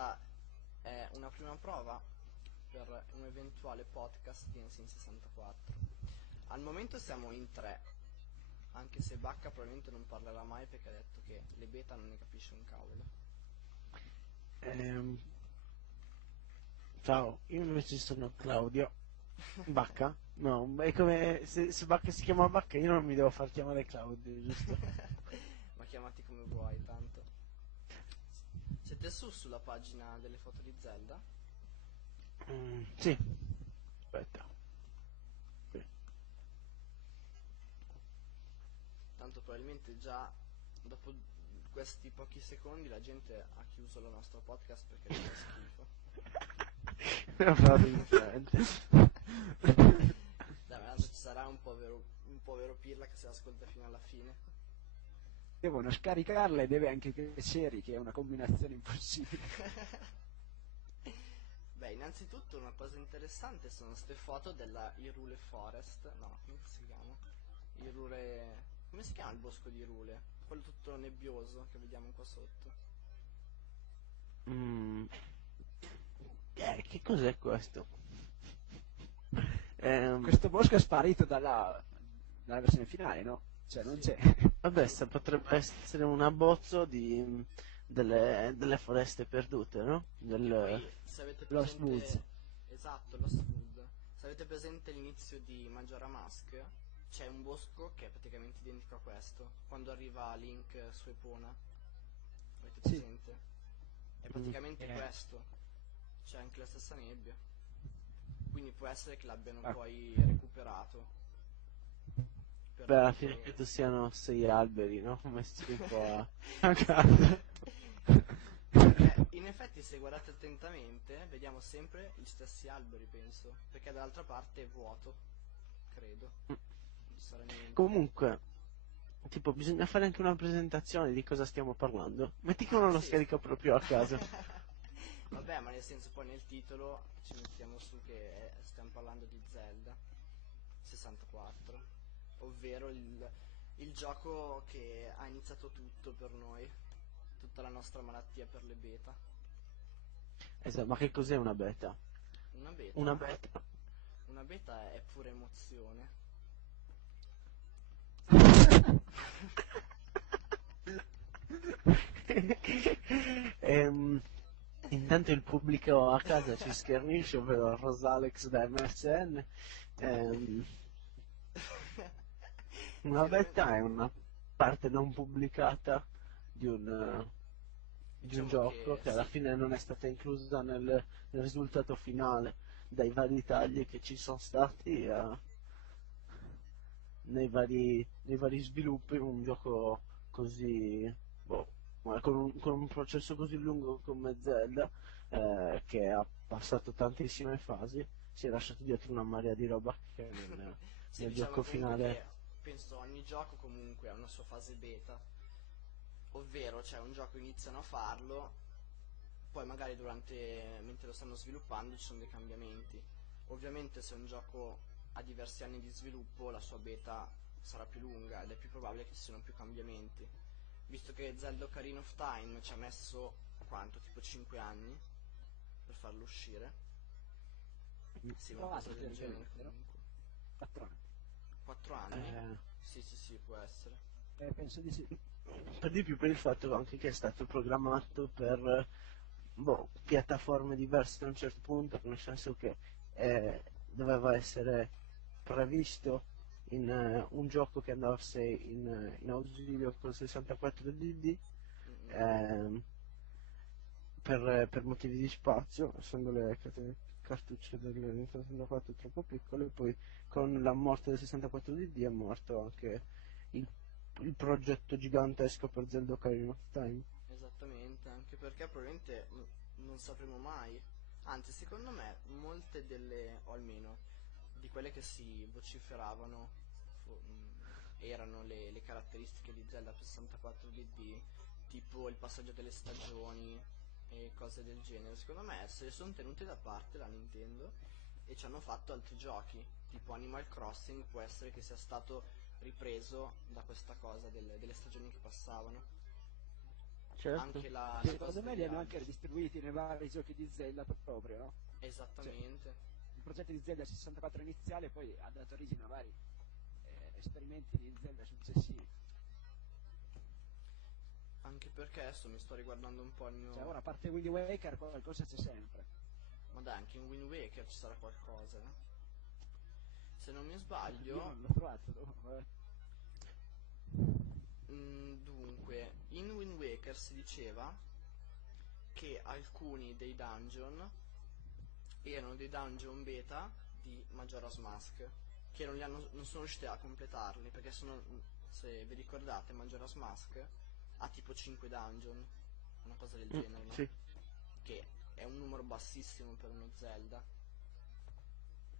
questa è una prima prova per un eventuale podcast di Ensign 64. Al momento siamo in 3, anche se Bacca probabilmente non parlerà mai perché ha detto che le beta non ne capisce un cavolo. Ciao, io invece sono Claudio. Bacca? No, è come se Bacca si chiama Bacca, io non mi devo far chiamare Claudio, giusto? Ma chiamati come vuoi, tanto. Siete sulla pagina delle foto di Zelda? Sì. Aspetta. Qui. Tanto probabilmente già dopo questi pochi secondi la gente ha chiuso il nostro podcast perché fa schifo. Una frase differente. Dai, ma ci sarà un povero Pirla che se l'ascolta fino alla fine. Devono scaricarla e deve anche piacere, che è una combinazione impossibile. Beh, innanzitutto una cosa interessante sono ste foto della Hyrule Forest. No, come si chiama? Hyrule... Come si chiama il bosco di Hyrule? Quello tutto nebbioso che vediamo qua sotto. Che cos'è questo? Questo bosco è sparito dalla versione finale, no? Cioè non c'è. Vabbè, potrebbe essere un abbozzo delle foreste perdute, no? Poi, se avete Lost presente... Woods. Esatto, Lost Wood. Se avete presente l'inizio di Majora Mask, c'è un bosco che è praticamente identico a questo. Quando arriva Link su Epona. Avete Sì. presente? È praticamente questo. C'è anche la stessa nebbia. Quindi può essere che l'abbiano poi recuperato. Beh, alla fine credo siano 6 alberi, no? Messi un po' a caso. In effetti, se guardate attentamente, vediamo sempre gli stessi alberi, penso. Perché dall'altra parte è vuoto, credo. Non sarà niente. Comunque, tipo, bisogna fare anche una presentazione di cosa stiamo parlando. Metti che uno lo scarica proprio a caso. Vabbè, ma nel senso, poi nel titolo ci mettiamo su che stiamo parlando di Zelda 64. Ovvero il gioco che ha iniziato tutto per noi. Tutta la nostra malattia per le beta. Esatto, ma che cos'è una beta? Una beta? Una beta. Una beta è pure emozione. Intanto il pubblico a casa ci schernisce, ovvero Rosalex da MSN. Una beta è una parte non pubblicata di un gioco che alla fine non è stata inclusa nel risultato finale, dai vari tagli che ci sono stati nei vari sviluppi. Un gioco così con un processo così lungo come Zelda, che ha passato tantissime fasi, si è lasciato dietro una marea di roba che nel diciamo gioco finale. Penso ogni gioco comunque ha una sua fase beta, ovvero c'è un gioco iniziano a farlo, poi magari mentre lo stanno sviluppando ci sono dei cambiamenti. Ovviamente se un gioco ha diversi anni di sviluppo la sua beta sarà più lunga ed è più probabile che ci siano più cambiamenti. Visto che Zelda Ocarina of Time ci ha messo quanto? Tipo 5 anni per farlo uscire? Sì, una cosa del genere comunque. 4 anni. 4 anni? Sì, può essere. Penso di sì. Per di più per il fatto anche che è stato programmato per piattaforme diverse a un certo punto, nel senso che doveva essere previsto in un gioco che andasse in ausilio col 64 DD, per motivi di spazio, essendo le cartucce del Nintendo 64 troppo piccole. Poi con la morte del 64 DD è morto anche il progetto gigantesco per Zelda Ocarina of Time. Esattamente, anche perché probabilmente non sapremo mai. Anzi, secondo me molte o almeno di quelle che si vociferavano erano le caratteristiche di Zelda 64 DD, tipo il passaggio delle stagioni e cose del genere. Secondo me se le sono tenute da parte la Nintendo e ci hanno fatto altri giochi, tipo Animal Crossing può essere che sia stato ripreso da questa cosa delle stagioni che passavano. certo. anche la Secondo me li hanno viaggio. anche distribuiti nei vari giochi di Zelda proprio, no? Esattamente. Il progetto di Zelda 64 iniziale poi ha dato origine a vari esperimenti di Zelda successivi. Anche perché adesso mi sto riguardando un po' il mio... Cioè ora a parte Wind Waker qualcosa c'è sempre. Ma dai, anche in Wind Waker ci sarà qualcosa, eh? Se non mi Io sbaglio... non l'ho trovato, vabbè. Dunque, in Wind Waker si diceva che alcuni dei dungeon erano dei dungeon beta di Majora's Mask, che non sono riusciti a completarli, perché se vi ricordate Majora's Mask ha tipo 5 dungeon, una cosa del genere, no? Sì, Che è un numero bassissimo per uno Zelda.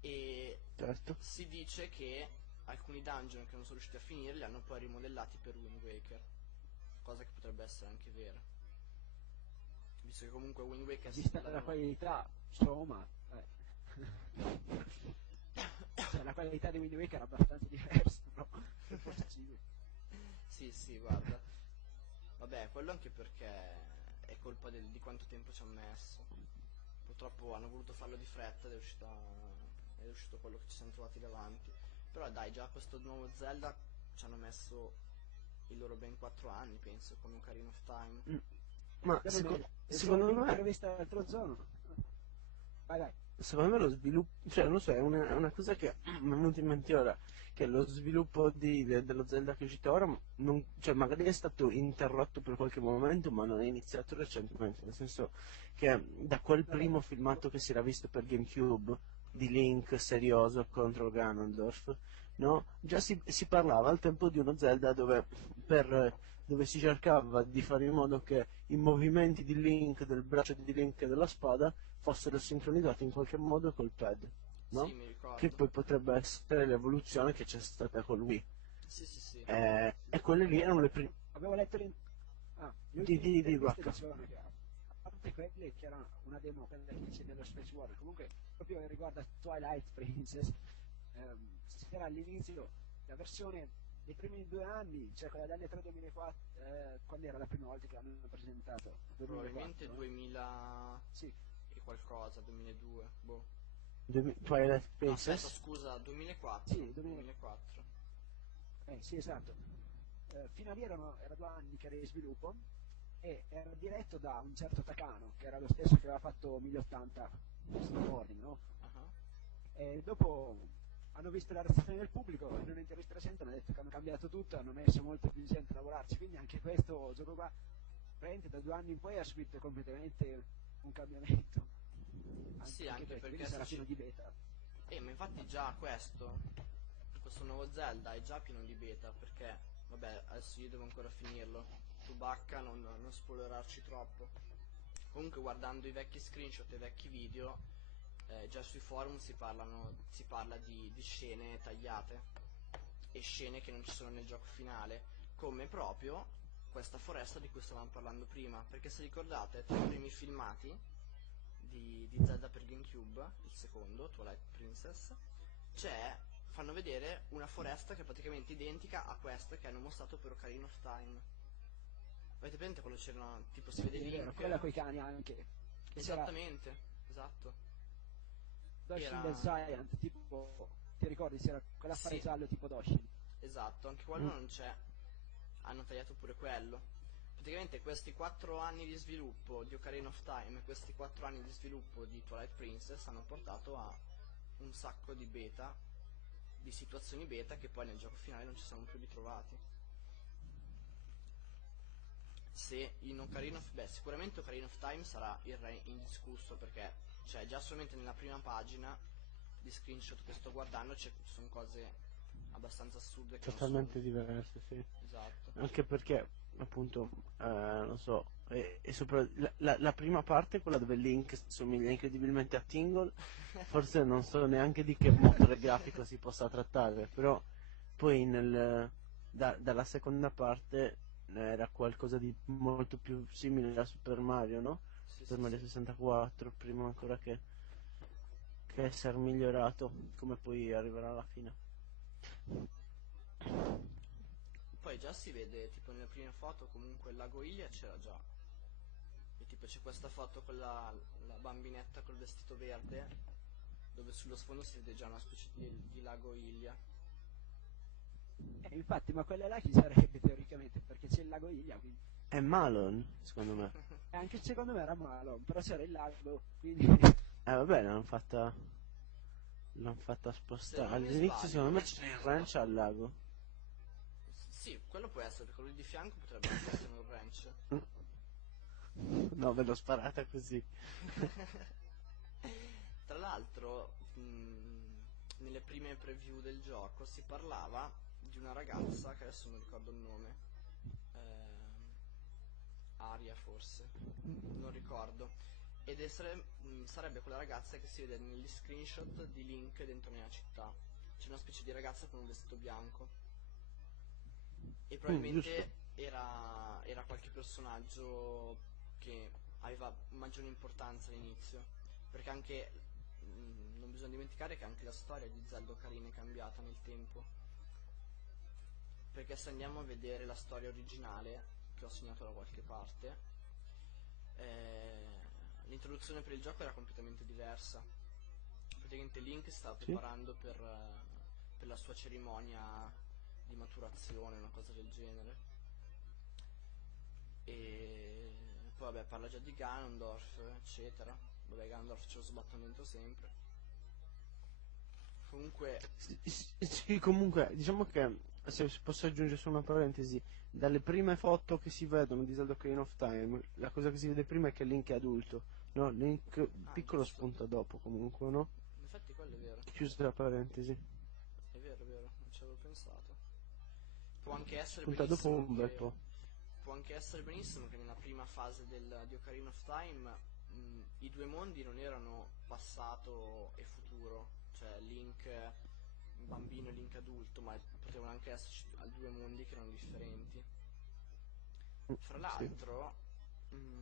E certo. si dice che alcuni dungeon che non sono riusciti a finire li hanno poi rimodellati per Wind Waker, cosa che potrebbe essere anche vera, visto che comunque Wind Waker Vista la qualità, insomma, cioè, la qualità di Wind Waker è abbastanza diversa, però è possibile. sì, guarda, vabbè, quello anche perché è colpa di quanto tempo ci hanno messo. Purtroppo hanno voluto farlo di fretta ed è uscito quello che ci siamo trovati davanti. Però dai, già questo nuovo Zelda ci hanno messo i loro ben 4 anni, penso, come Ocarina of Time. Ma secondo me... L'ho vista l'altro giorno. Vai. Secondo me lo sviluppo, cioè non lo so, è una cosa che mi è venuta in mente ora, che lo sviluppo dello Zelda che è uscito ora, cioè magari è stato interrotto per qualche momento, ma non è iniziato recentemente, nel senso che da quel primo filmato che si era visto per GameCube, di Link serioso contro Ganondorf, no? Già si parlava al tempo di uno Zelda dove si cercava di fare in modo che i movimenti di Link, del braccio di Link e della spada fossero sincronizzati in qualche modo col pad, no? Sì, mi ricordo. Che poi potrebbe essere l'evoluzione che c'è stata con Wii. Sì. E quelle lì erano le prime. Avevo letto di interviste Waka. dicevano che a parte quelle che era una demo, quella che c'è nello Space War, comunque proprio riguardo a Twilight Princess, c'era all'inizio la versione dei primi 2 anni, cioè quella delle 3 2004, quando era la prima volta che l'hanno presentato? 2004, Probabilmente 2000 Sì. e qualcosa, 2002, boh. Twilight No, aspetta, Princess? scusa, 2004. Sì, 2004. Sì, esatto. Fino a lì era 2 anni che era in sviluppo e era diretto da un certo Takano, che era lo stesso che aveva fatto 1080 Snowboarding, no? Ah. E dopo hanno visto la reazione del pubblico e in un'intervista recente hanno detto che hanno cambiato tutto, hanno messo molto più gente a lavorarci, quindi anche questo gioco qua praticamente da 2 anni in poi ha subito completamente un cambiamento. Sì, anche perché quindi sarà pieno di beta. ma infatti già questo nuovo Zelda è già pieno di beta, perché vabbè, adesso io devo ancora finirlo. Tu Bacca non spoilerarci troppo. Comunque guardando i vecchi screenshot e i vecchi video, già sui forum si parla di scene tagliate e scene che non ci sono nel gioco finale, come proprio questa foresta di cui stavamo parlando prima, perché se ricordate tra i primi filmati di Zelda per GameCube, il secondo, Twilight Princess, fanno vedere una foresta che è praticamente identica a questa che hanno mostrato per Ocarina of Time. Avete presente quando c'erano, tipo si vede Link? Quella coi cani anche. Esattamente, esatto. Doshin del Giant, tipo, ti ricordi, c'era quell'affare Sì. giallo tipo Doshin. Esatto, anche quello non c'è. Hanno tagliato pure quello. Praticamente questi 4 anni di sviluppo di Ocarina of Time e questi 4 anni di sviluppo di Twilight Princess hanno portato a un sacco di beta, di situazioni beta che poi nel gioco finale non ci siamo più ritrovati. Se in sicuramente Ocarina of Time sarà il re indiscusso, perché cioè già solamente nella prima pagina di screenshot che sto guardando ci sono cose abbastanza assurde che Totalmente diverse, sì. Esatto. Anche perché, appunto, non so, e sopra la prima parte, quella dove Link somiglia incredibilmente a Tingle, forse non so neanche di che motore grafico si possa trattare, però poi dalla seconda parte era qualcosa di molto più simile a Super Mario, no? Super Mario 64, prima ancora che essere migliorato, come poi arriverà alla fine. poi già si vede, tipo nelle prime foto comunque il lago Ilia c'era già. E tipo c'è questa foto con la bambinetta col vestito verde, dove sullo sfondo si vede già una specie di lago Ilia. Infatti, ma quella là chi sarebbe teoricamente? Perché c'è il lago Ilia, quindi. È Malon, secondo me. E anche secondo me era Malon, però c'era il lago, quindi. Vabbè, l'hanno fatta spostare. Se non mi All'inizio sbaglio, secondo me c'era il ranch al lago. Sì, quello può essere, perché lui di fianco potrebbe essere un ranch. No, ve l'ho sparata così. Tra l'altro, nelle prime preview del gioco si parlava di una ragazza, che adesso non ricordo il nome, Aria forse, non ricordo, ed sarebbe quella ragazza che si vede negli screenshot di Link dentro nella città. C'è una specie di ragazza con un vestito bianco e probabilmente era qualche personaggio che aveva maggiore importanza all'inizio, perché anche non bisogna dimenticare che anche la storia di Zelda Ocarina è cambiata nel tempo, perché se andiamo a vedere la storia originale, che ho segnato da qualche parte, l'introduzione per il gioco era completamente diversa. Praticamente Link si stava preparando per la sua cerimonia di maturazione, una cosa del genere. E poi vabbè, parla già di Ganondorf, eccetera. Vabbè, Ganondorf c'è lo sbattimento sempre. Comunque Sì, comunque, diciamo che, se posso aggiungere solo una parentesi, dalle prime foto che si vedono di Zelda Ocarina of Time, la cosa che si vede prima è che Link è adulto. No, Link piccolo giusto. spunta dopo comunque, no? Infatti quello è vero. Chiusa la parentesi. È vero, non ci avevo pensato. Può anche essere Spunta dopo benissimo un bel po'. può anche essere benissimo che nella prima fase di Ocarina of Time i due mondi non erano passato e futuro, cioè Link bambino e Link adulto, ma potevano anche esserci due mondi che erano differenti. Fra l'altro,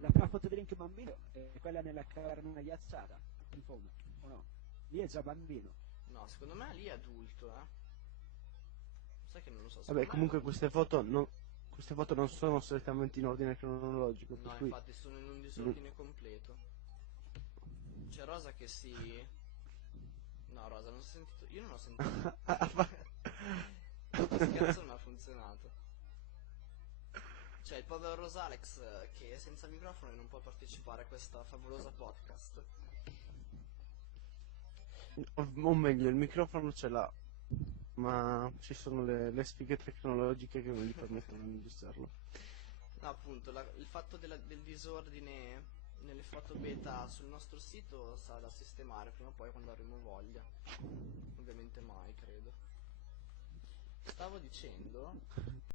La prima foto di Link bambino è quella nella caverna ghiacciata, in fondo, o no? Lì è già bambino. no, secondo me lì è adulto, sai che non lo so. Vabbè, comunque queste foto non sono strettamente in ordine cronologico, No, per cui infatti sono in un disordine completo. C'è Rosa che si... No, Rosa, non si è sentito... Io non ho sentito. Questo scherzo non ha funzionato. C'è il povero Rosalex che è senza microfono e non può partecipare a questa favolosa podcast. o meglio, il microfono ce l'ha, ma ci sono le sfighe tecnologiche che non gli permettono di usarlo. No, appunto, il fatto del disordine nelle foto beta sul nostro sito sarà da sistemare prima o poi quando avremo voglia. Ovviamente mai, credo. Stavo dicendo